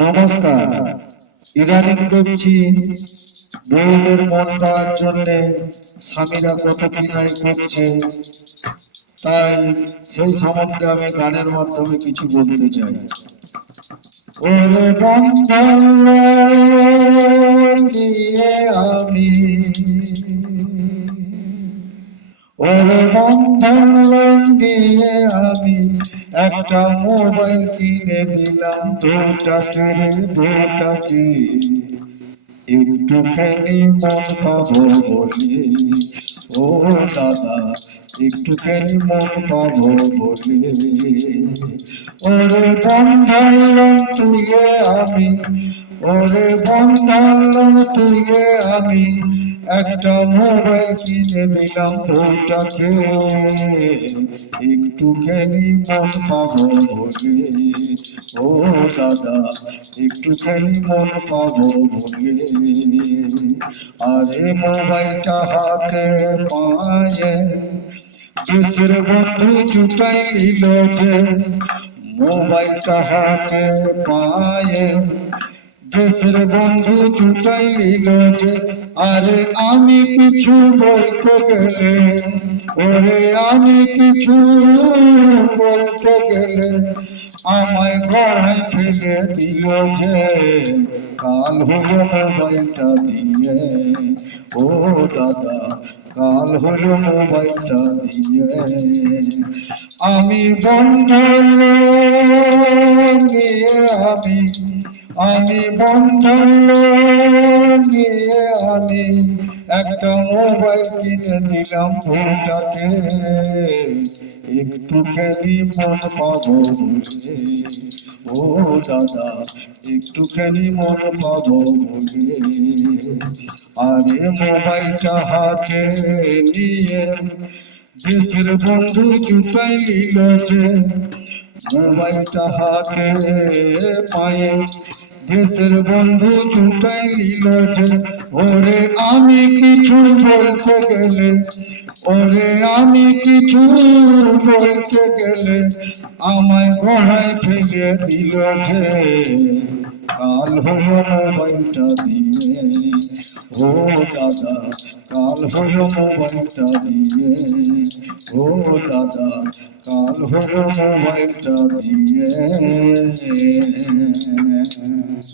নমস্কার। ইদানিং দেখছি বউদের মন পাওয়ার জন্য স্বামীরা কত কি নাই করছে, তাই সেই সম্বন্ধে আমি গানের মাধ্যমে কিছু বলতে চাই। ওরে বন্ধন নিয়ে আমি, ওরে বন্ধন দিয়ে আমি একটা মোবাইল কিনে দিলাম দুটাকে একটুখানি মন পাবো বলে। ও দাদা একটুখানি মন পাবো বলে। ওরে বন্ধন তুইয়ে আমি, ওরে বন্ধন তুইয়ে আমি একটা মোবাইল কিনে দিলাম ওটাকে একটুখানি মন পাবো বলে। ও দাদা একটুখানি মন পাবো বলে। আরে মোবাইলটা হাতে পায়ে দেশের বন্ধু জুটাই নিল যে, মোবাইলটা হাতে পায়ে দেশের বন্ধু জুটাই নিল যে। আরে আমি কিছু বলতে গেলে, ওরে আমি কিছু বলতে গেলে আমায় গড়ায় ফেলে দিল যে। কাল হলো মোবাইলটা দিয়ে, ও দাদা কাল হলো মোবাইলটা দিয়ে। আমি বন্ধন নিয়ে আমি বন্ধন নিয়ে আমি একটা মোবাইল কিনে দিলাম ওটাকে একটুখানি মন পাবো বলে। ও দাদা একটুখানি মন পাবো বলে। আরে মোবাইলটা হাতে নিয়ে দেশের বন্ধু জুটাই নিল যে, মোবাইলটা হাতে পায়ে দেশের বন্ধু জুটাই নিল যে। ওরে আমি কিছু বলতে গেলে, ওরে আমি কিছু বলতে গেলে আমায় গড়ায় ফেলে দিল যে। কাল হলো মোবাইলটা দিয়ে, ও দাদা কাল হলো মোবাইলটা দিয়ে। ও দাদা কাল হলো মোবাইলটা দিয়ে।